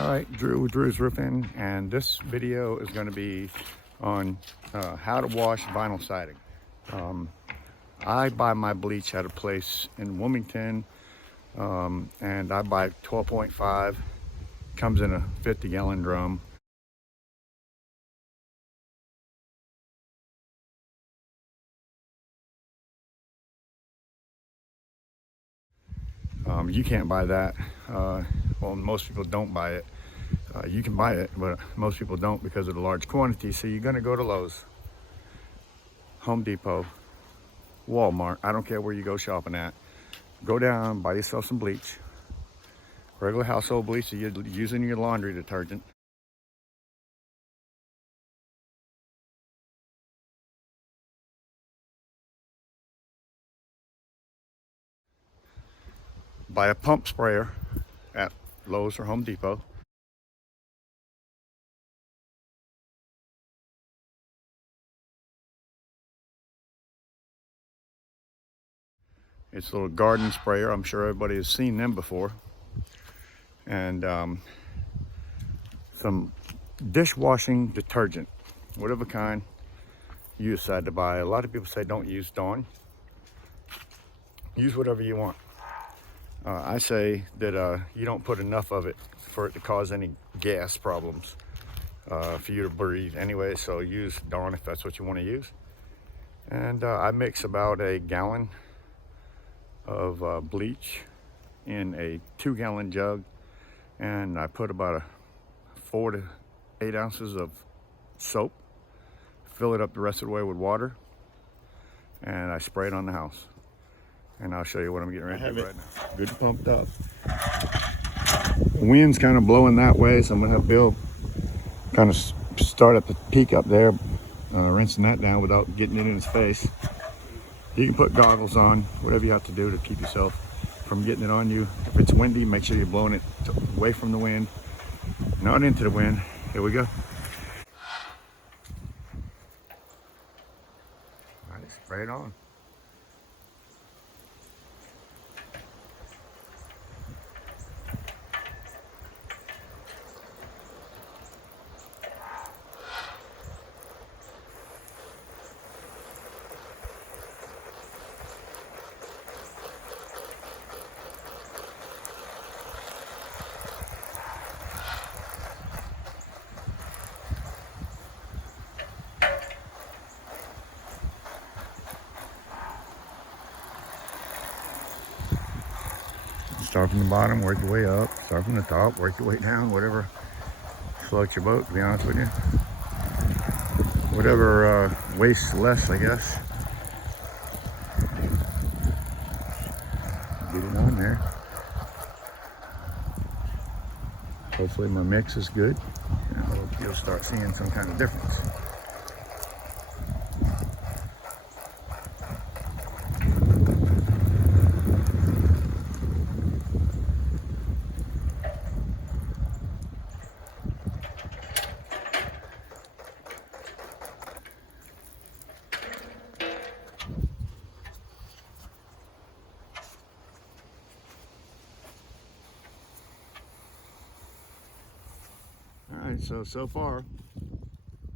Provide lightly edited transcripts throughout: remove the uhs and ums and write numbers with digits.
All right, Drew's Roofing, and this video is going to be on how to wash vinyl siding. I buy my bleach at a place in Wilmington, and I buy 12.5. Comes in a 50-gallon drum. You can't buy that. Well, most people don't buy it. You can buy it, but most people don't because of the large quantity. So you're gonna go to Lowe's, Home Depot, Walmart. I don't care where you go shopping at. Go down, buy yourself some bleach. Regular household bleach that you're using in your laundry detergent. Buy a pump sprayer at Lowe's or Home Depot. It's a little garden sprayer. I'm sure everybody has seen them before. And some dishwashing detergent, whatever kind you decide to buy. A lot of people say don't use Dawn. Use whatever you want. I say that you don't put enough of it for it to cause any gas problems for you to breathe anyway, so use Dawn if that's what you want to use. And I mix about a gallon of bleach in a 2-gallon jug, and I put about 4 to 8 ounces of soap, fill it up the rest of the way with water, and I spray it on the house. And I'll show you what I'm getting ready to do right now. Good pumped up. The wind's kind of blowing that way, so I'm gonna have Bill kind of start at the peak up there, rinsing that down without getting it in his face. You can put goggles on, whatever you have to do to keep yourself from getting it on you. If it's windy, make sure you're blowing it away from the wind, not into the wind. Here we go. All right, spray it on. Start from the bottom, work your way up. Start from the top, work your way down. Whatever floats your boat, to be honest with you. Whatever wastes less, I guess. Get it on there. Hopefully my mix is good. And you'll start seeing some kind of difference. Alright, so far,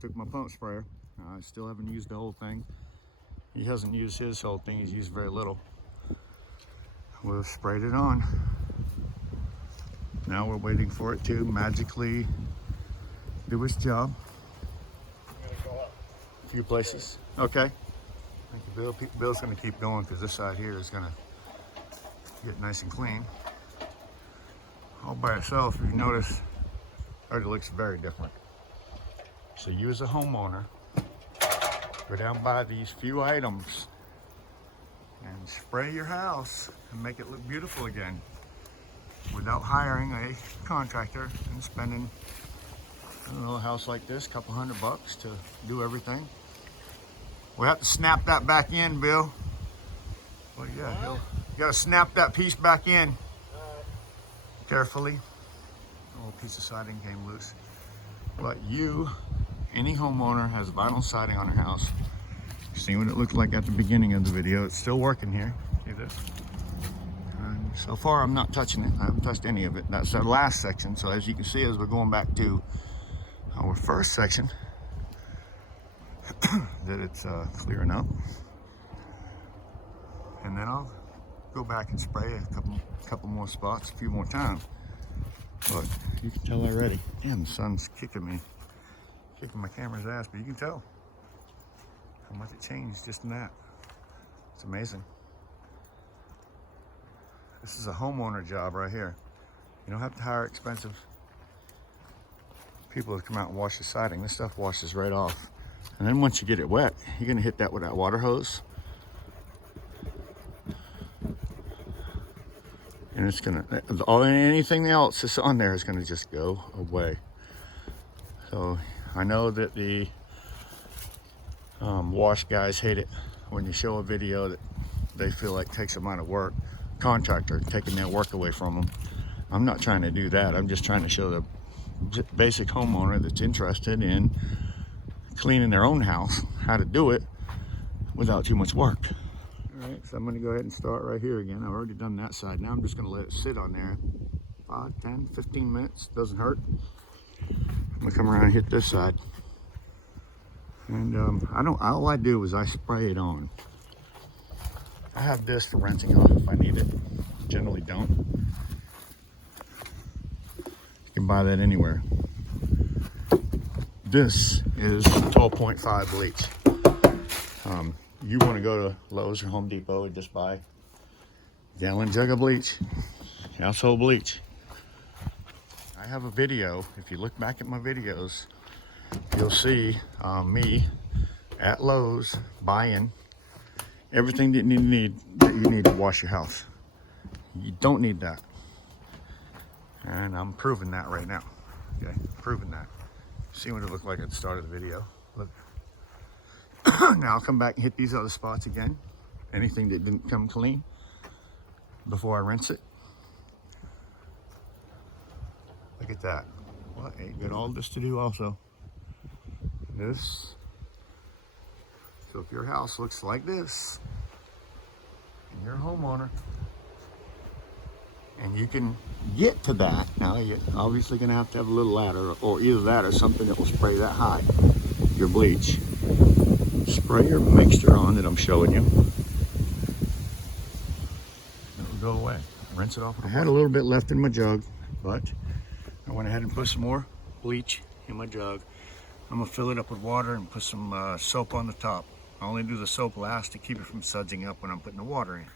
took my pump sprayer. I still haven't used the whole thing. He hasn't used his whole thing, he's used very little. We've sprayed it on. Now we're waiting for it to magically do its job. A few places. Okay. Thank you, Bill. Bill's gonna keep going because this side here is gonna get nice and clean. All by itself, if you notice, it looks very different. So you as a homeowner, go down by these few items and spray your house and make it look beautiful again without hiring a contractor and spending, I don't know, a house like this, a couple $100 to do everything. We have to snap that back in, Bill. Well, yeah, you gotta snap that piece back in. Carefully. A little piece of siding came loose. But you, any homeowner, has vinyl siding on their house. You've seen what it looked like at the beginning of the video. It's still working here. See this? And So far I'm not touching it. I haven't touched any of it. That's the last section. So as you can see, as we're going back to our first section, that it's clearing up. And then I'll go back and spray a couple more spots, a few more times. But you can tell already. Damn, the sun's kicking my camera's ass, but you can tell how much it changed just in that. It's amazing. This is a homeowner job right here. You don't have to hire expensive people to come out and wash the siding. This stuff washes right off. And then once you get it wet, you're gonna hit that with that water hose. And it's gonna, anything else that's on there is gonna just go away. So I know that the wash guys hate it when you show a video that they feel like takes them out of work. Contractor taking their work away from them. I'm not trying to do that. I'm just trying to show the basic homeowner that's interested in cleaning their own house how to do it without too much work. All right, so I'm going to go ahead and start right here again. I've already done that side. Now I'm just going to let it sit on there 5, 10, 15 minutes. Doesn't hurt. I'm going to come around and hit this side. And all I do is I spray it on. I have this for rinsing off if I need it. Generally don't. You can buy that anywhere. This is 12.5 bleach. You want to go to Lowe's or Home Depot and just buy a gallon jug of bleach, household bleach. I have a video. If you look back at my videos, you'll see me at Lowe's buying everything that you need to wash your house. You don't need that. And I'm proving that right now. Okay, proving that. See what it looked like at the start of the video. Look. Now I'll come back and hit these other spots again. Anything that didn't come clean before I rinse it. Look at that. Well, I got all this to do also. This. So if your house looks like this, and you're a homeowner, and you can get to that, now you're obviously gonna have to have a little ladder, or either that or something that will spray that high, your bleach. Spray your mixture on that I'm showing you. It'll go away. Rinse it off with water. I had a little bit left in my jug, but I went ahead and put some more bleach in my jug. I'm gonna fill it up with water and put some soap on the top. I only do the soap last to keep it from sudsing up when I'm putting the water in.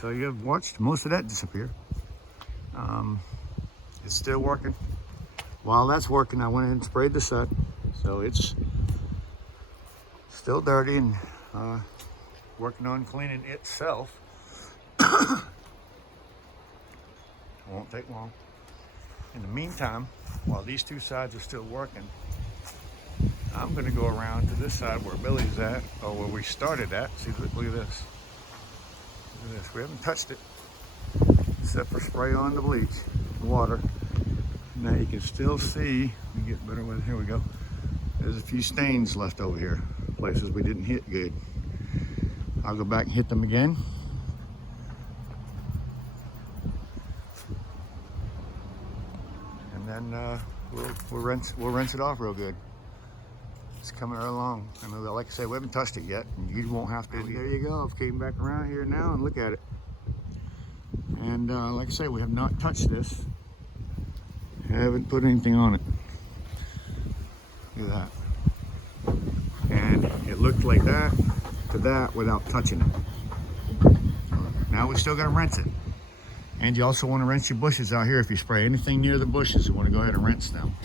So you've watched most of that disappear. It's still working. While that's working, I went in and sprayed the set. So it's still dirty and working on cleaning itself. Won't take long. In the meantime, while these two sides are still working, I'm gonna go around to this side where Billy's at, or where we started at. See, look at this. Look at this. We haven't touched it, except for spray on the bleach, water. Now you can still see, let me get better with it, here we go. There's a few stains left over here, places we didn't hit good. I'll go back and hit them again. And then we'll rinse it off real good. It's coming right along. I mean, like I said, we haven't touched it yet, and you won't have to. There you go. I've came back around here now and look at it. And like I say, we have not touched this. I haven't put anything on it. Look at that. And it looked like that to that without touching it. Now we still got to rinse it. And you also want to rinse your bushes out here. If you spray anything near the bushes, you want to go ahead and rinse them.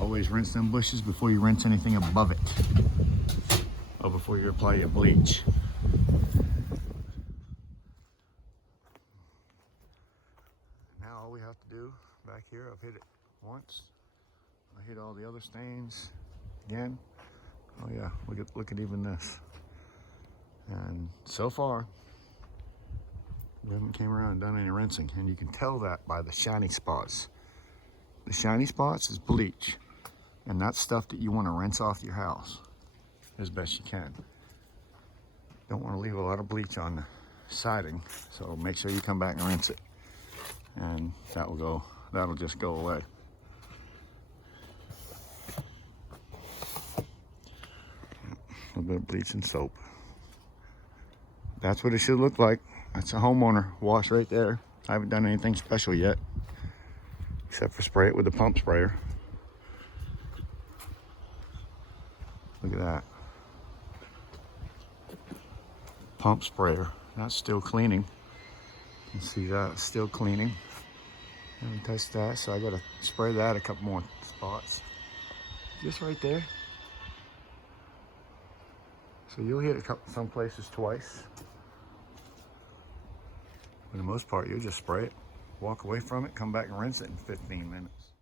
Always rinse them bushes before you rinse anything above it, or before you apply your bleach. Now all we have to do back here, I've hit it once. I hit all the other stains again. Oh yeah, look at even this. And so far, we haven't came around and done any rinsing, and you can tell that by the shiny spots. The shiny spots is bleach. And that's stuff that you want to rinse off your house as best you can. Don't want to leave a lot of bleach on the siding, so make sure you come back and rinse it. And that'll just go away. A little bit of bleach and soap. That's what it should look like. That's a homeowner wash right there. I haven't done anything special yet, except for spray it with the pump sprayer. Look at that. Pump sprayer. That's still cleaning. You can see that it's still cleaning. Haven't touched that, so I gotta spray that a couple more spots. Just right there. So you'll hit some places twice. For the most part, you'll just spray it, walk away from it, come back and rinse it in 15 minutes.